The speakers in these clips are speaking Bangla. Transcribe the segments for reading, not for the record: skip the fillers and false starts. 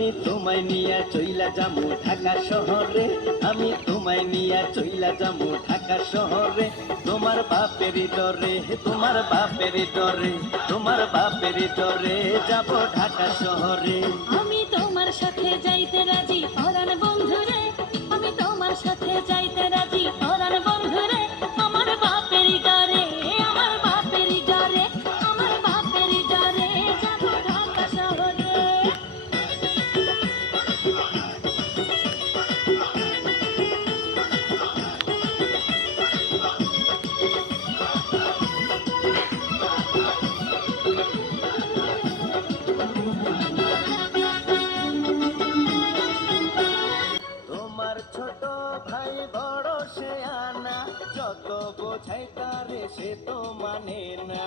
আমি তোমায় নিয়া চইলা যামু ঢাকা শহরে, আমি তোমায় নিয়া চইলা যামু ঢাকা শহরে। তোমার বাপের ডরে, তোমার বাপের ডরে, তোমার বাপের ডরে যাব ঢাকা শহরে। আমি তোমার সাথে যাইতে রাজি পরাণ বন্ধুরে, আমি তোমার সাথে যাইতে রাজি পরাণ বন্ধুরে। আমার বাপের ডরে, আমার বাপের ডরে, আমার বাপের ডরে যাব ঢাকা শহরে। তোমার ছোট ভাই বড় শেয়ানা, যত বোঝাই তারে সে তো মানে না।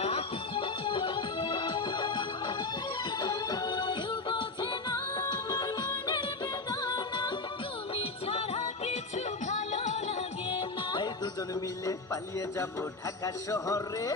কেউ বোঝে না আমার মনের বেদনা, তুমি ছাড়া কিছু ভালো লাগে না। এই দুজন মিলে পালিয়ে যাব ঢাকা শহরে,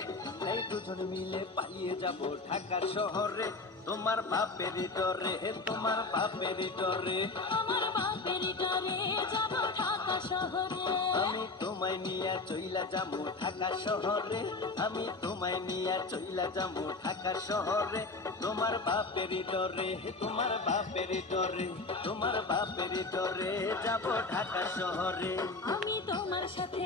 এই দুজন মিলে পালিয়ে যাব ঢাকা শহরে। তোমার বাপের ডরে, তোমার বাপের ডরে, আমার বাপের ডরে যাব ঢাকা শহরে। আমি তোমায় নিয়া চইলা যাবো ঢাকা শহরে, আমি তোমায় নিয়া চইলা যাবো ঢাকা শহরে। তোমার বাপের ডরে, তোমার বাপের ডরে, তোমার বাপের ডরে যাব ঢাকা শহরে। আমি তোমার সাথে